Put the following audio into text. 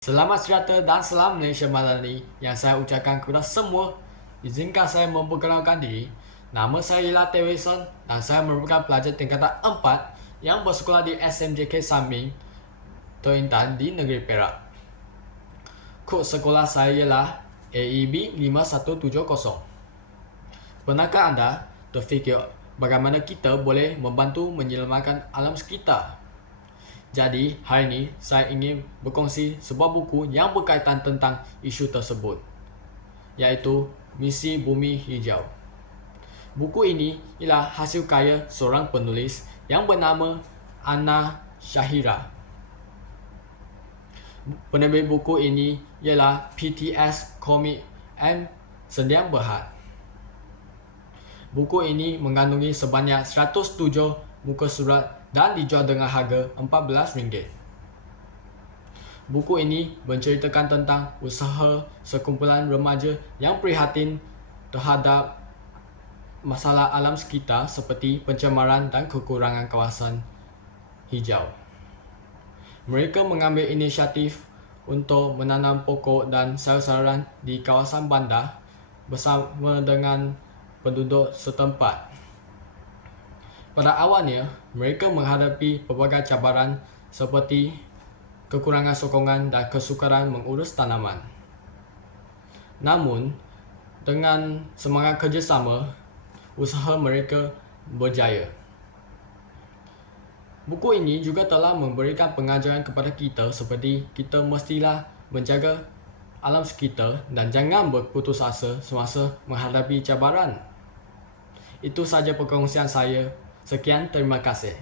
Selamat sejahtera dan salam Malaysia Madani yang saya ucapkan kepada semua. Izinkan saya memperkenalkan diri. Nama saya ialah Teh Wilson dan saya merupakan pelajar tingkatan 4 yang bersekolah di SMJK Samping Terintan di Negeri Perak. Kod sekolah saya ialah AEB 5170. Pernahkah anda terfikir bagaimana kita boleh membantu menyelamatkan alam sekitar? Jadi, hari ini saya ingin berkongsi sebuah buku yang berkaitan tentang isu tersebut, iaitu Misi Bumi Hijau. Buku ini ialah hasil karya seorang penulis yang bernama Anna Shahira. Penerbit buku ini ialah PTS Comic and Sendian Berhad. Buku ini mengandungi sebanyak 107 muka surat dan dijual dengan harga RM14. Buku ini menceritakan tentang usaha sekumpulan remaja yang prihatin terhadap masalah alam sekitar seperti pencemaran dan kekurangan kawasan hijau. Mereka mengambil inisiatif untuk menanam pokok dan sayur-sayuran di kawasan bandar bersama dengan penduduk setempat. Pada awalnya, mereka menghadapi pelbagai cabaran seperti kekurangan sokongan dan kesukaran mengurus tanaman. Namun, dengan semangat kerjasama, usaha mereka berjaya. Buku ini juga telah memberikan pengajaran kepada kita seperti kita mestilah menjaga alam sekitar dan jangan berputus asa semasa menghadapi cabaran. Itu sahaja perkongsian saya. Sekian, terima kasih.